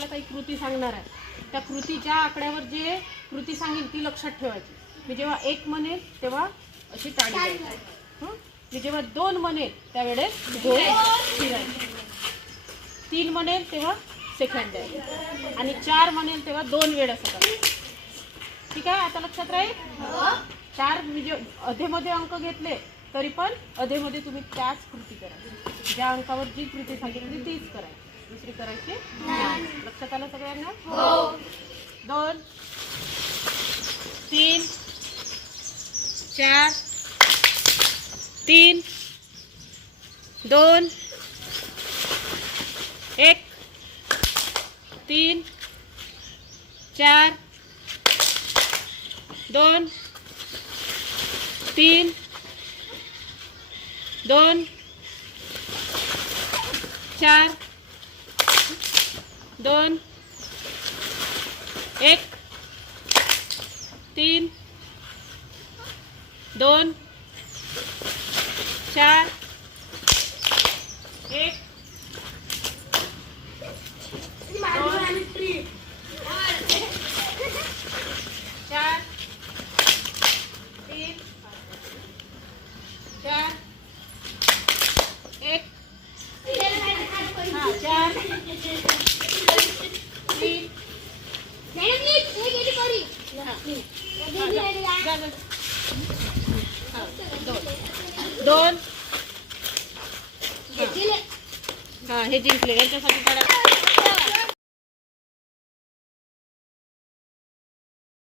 काही कृती सांगणार आहे. त्या कृतीच्या आकड्यावर जे कृती सांगेल ती लक्षात ठेवायची. मी जेव्हा एक म्हणेल तेव्हा अशी टाळी द्यायची. मी जेव्हा दोन म्हणेल त्यावेळेस फिरायचे. तीन म्हणेल तेव्हा सेकंड द्यायचे. आणि चार म्हणेल तेव्हा दोन वेळ असं करायचं. ठीक आहे? आता लक्षात राहील? चार म्हणजे अधेमध्ये अंक घेतले तरी पण अधेमध्ये तुम्ही त्याच कृती करायची ज्या अंकावर जी कृती सांगितली तीच करायची दुसरी करायची. लक्षात आलं सगळ्यांना? दोन तीन चार तीन दोन एक तीन चार दोन तीन दोन चार दोन एक तीन दोन चार एक चार तीन चार एक हा चार तीन जा, जा. हा, दोन. हा. हे जिंकले. यांच्यासाठी